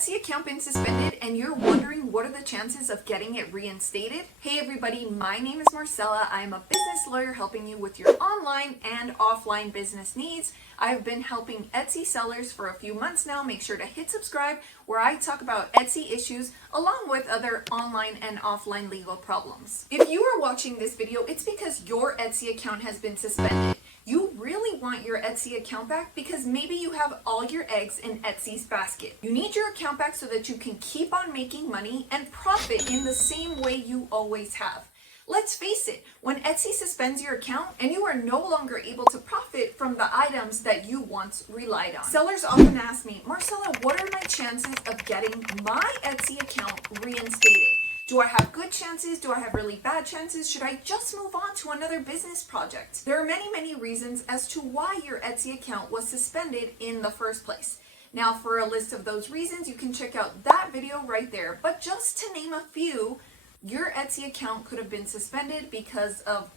Etsy account been suspended and you're wondering what are the chances of getting it reinstated? Hey everybody, my name is Marcella. I am a business lawyer helping you with your online and offline business needs. I've been helping Etsy sellers for a few months now. Make sure to hit subscribe where I talk about Etsy issues along with other online and offline legal problems. If you are watching this video, it's because your Etsy account has been suspended. You really want your Etsy account back because maybe you have all your eggs in Etsy's basket. You need your account back so that you can keep on making money and profit in the same way you always have. Let's face it, when Etsy suspends your account and you are no longer able to profit from the items that you once relied on. Sellers often ask me, Marcella, what are my chances of getting my Etsy account reinstated? Do I have good chances? Do I have really bad chances? Should I just move on to another business project? There are many reasons as to why your Etsy account was suspended in the first place. Now, for a list of those reasons, you can check out that video right there. But just to name a few, your Etsy account could have been suspended because of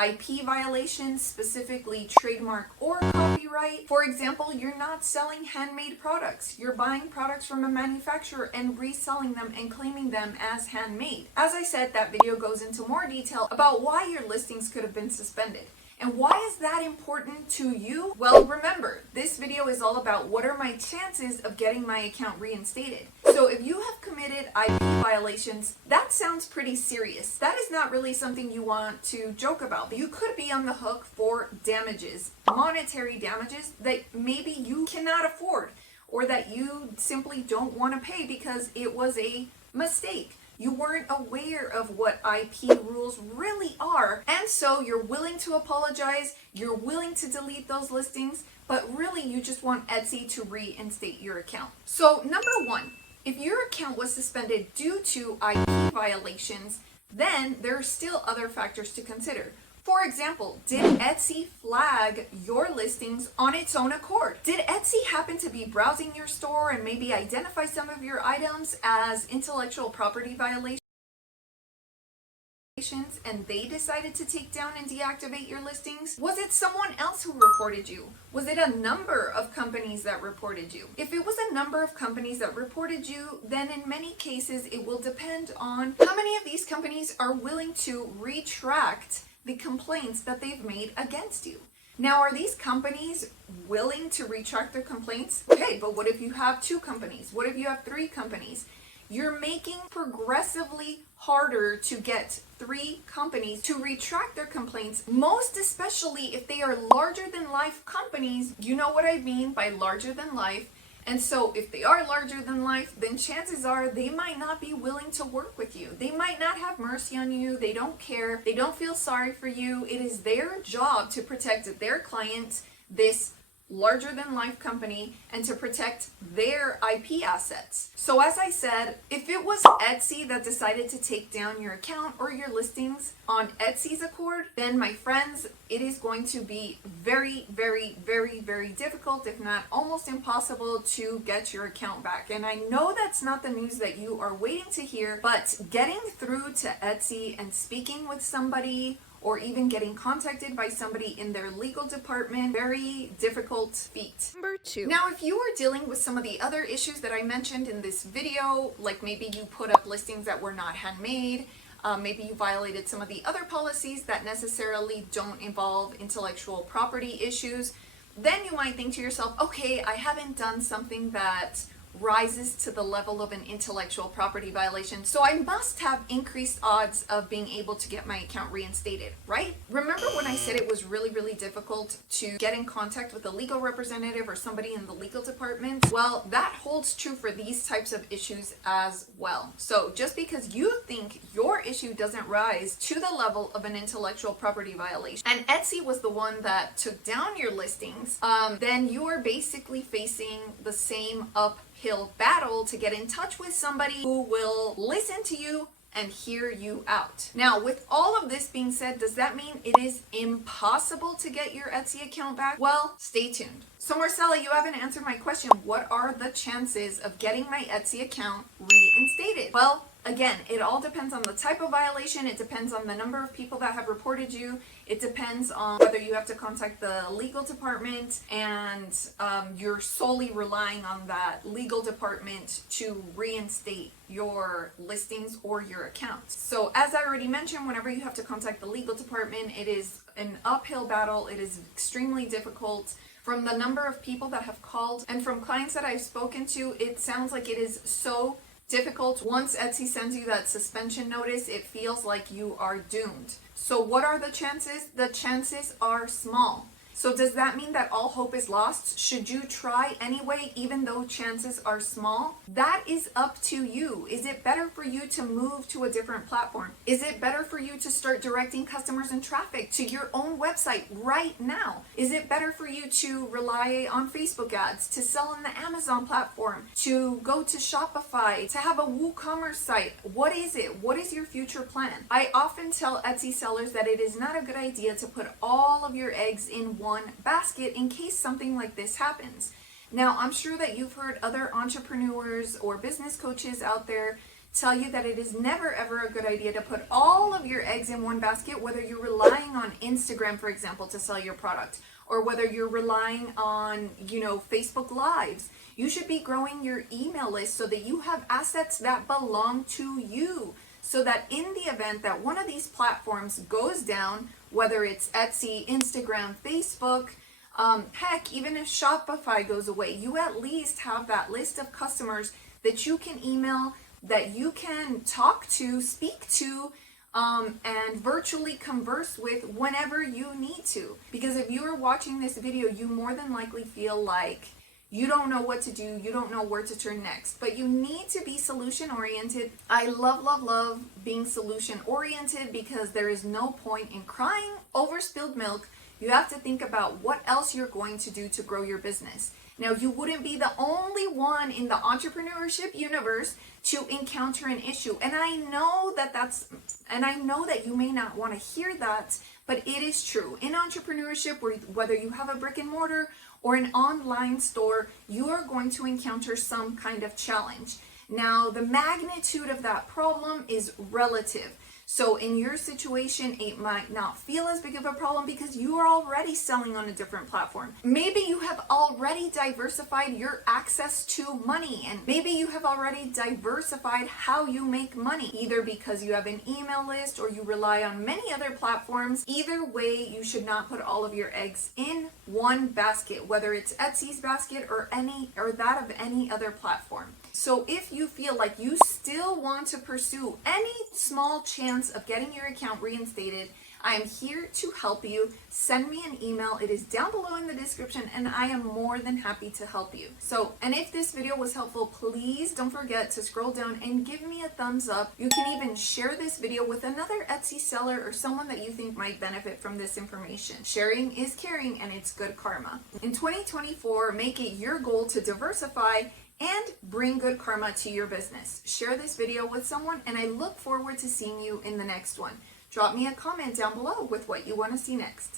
IP violations, specifically trademark or copyright. For example, you're not selling handmade products. You're buying products from a manufacturer and reselling them and claiming them as handmade. As I said, that video goes into more detail about why your listings could have been suspended. And why is that important to you? Well, remember, this video is all about what are my chances of getting my account reinstated. So if you have committed IP violations, that sounds pretty serious. That is not really something you want to joke about. You could be on the hook for damages, monetary damages that maybe you cannot afford or that you simply don't want to pay because it was a mistake. You weren't aware of what IP rules really are, and so you're willing to apologize, you're willing to delete those listings, but really you just want Etsy to reinstate your account. So number one, if your account was suspended due to IP violations, then there are still other factors to consider. For example, did Etsy flag your listings on its own accord? Did Etsy happen to be browsing your store and maybe identify some of your items as intellectual property violations and they decided to take down and deactivate your listings? Was it someone else who reported you? Was it a number of companies that reported you? If it was a number of companies that reported you, then in many cases it will depend on how many of these companies are willing to retract the complaints that they've made against you. Now, are these companies willing to retract their complaints? Okay, but what if you have 2 companies? What if you have 3 companies? You're making progressively harder to get 3 companies to retract their complaints, most especially if they are larger than life companies. You know what I mean by larger than life. And so if they are larger than life, then chances are they might not be willing to work with you. They might not have mercy on you. They don't care. They don't feel sorry for you. It is their job to protect their clients, this larger than life company, and to protect their IP assets. So as I said, if it was Etsy that decided to take down your account or your listings on Etsy's accord, then my friends, it is going to be very difficult, if not almost impossible, to get your account back. And I know that's not the news that you are waiting to hear, but getting through to Etsy and speaking with somebody or even getting contacted by somebody in their legal department, very difficult feat. Number 2. Now, if you are dealing with some of the other issues that I mentioned in this video, like maybe you put up listings that were not handmade, maybe you violated some of the other policies that necessarily don't involve intellectual property issues, then you might think to yourself, okay, I haven't done something that rises to the level of an intellectual property violation, so I must have increased odds of being able to get my account reinstated, right? Remember when I said it was really difficult to get in contact with a legal representative or somebody in the legal department? Well, that holds true for these types of issues as well. So just because you think your issue doesn't rise to the level of an intellectual property violation, and Etsy was the one that took down your listings, then you are basically facing the same uphill battle to get in touch with somebody who will listen to you and hear you out. Now, with all of this being said, does that mean it is impossible to get your Etsy account back? Well, stay tuned. So Marcella, you haven't answered my question. What are the chances of getting my Etsy account reinstated? Well, Again, it all depends on the type of violation. It depends on the number of people that have reported you. It depends on whether you have to contact the legal department and you're solely relying on that legal department to reinstate your listings or your accounts. So as I already mentioned, whenever you have to contact the legal department, it is an uphill battle. It is extremely difficult. From the number of people that have called and from clients that I've spoken to, it sounds like it is so difficult. Once Etsy sends you that suspension notice, it feels like you are doomed. So what are the chances? The chances are small. So does that mean that all hope is lost? Should you try anyway, even though chances are small? That is up to you. Is it better for you to move to a different platform? Is it better for you to start directing customers and traffic to your own website right now? Is it better for you to rely on Facebook ads, to sell on the Amazon platform, to go to Shopify, to have a WooCommerce site? What is it? What is your future plan? I often tell Etsy sellers that it is not a good idea to put all of your eggs in one basket in case something like this happens. Now, I'm sure that you've heard other entrepreneurs or business coaches out there tell you that it is never ever a good idea to put all of your eggs in one basket, whether you're relying on Instagram, for example, to sell your product, or whether you're relying on, Facebook Lives. You should be growing your email list so that you have assets that belong to you, so that in the event that one of these platforms goes down, whether it's Etsy, Instagram, Facebook, heck, even if Shopify goes away, you at least have that list of customers that you can email, that you can talk to, speak to, and virtually converse with whenever you need to. Because if you are watching this video, you more than likely feel like you don't know what to do, you don't know where to turn next, but you need to be solution oriented. I love being solution oriented because there is no point in crying over spilled milk. You have to think about what else you're going to do to grow your business. Now, you wouldn't be the only one in the entrepreneurship universe to encounter an issue. And I know that you may not want to hear that, but it is true. In entrepreneurship, whether you have a brick and mortar or an online store, you are going to encounter some kind of challenge. Now, the magnitude of that problem is relative. So in your situation, it might not feel as big of a problem because you are already selling on a different platform. Maybe you have already diversified your access to money, and maybe you have already diversified how you make money, either because you have an email list or you rely on many other platforms. Either way, you should not put all of your eggs in one basket, whether it's Etsy's basket or that of any other platform. So if you feel like you still want to pursue any small chance of getting your account reinstated, I am here to help you. Send me an email. It is down below in the description, and I am more than happy to help you. And if this video was helpful, please don't forget to scroll down and give me a thumbs up. You can even share this video with another Etsy seller or someone that you think might benefit from this information. Sharing is caring, and it's good karma. In 2024, make it your goal to diversify and bring good karma to your business. Share this video with someone, and I look forward to seeing you in the next one. Drop me a comment down below with what you want to see next.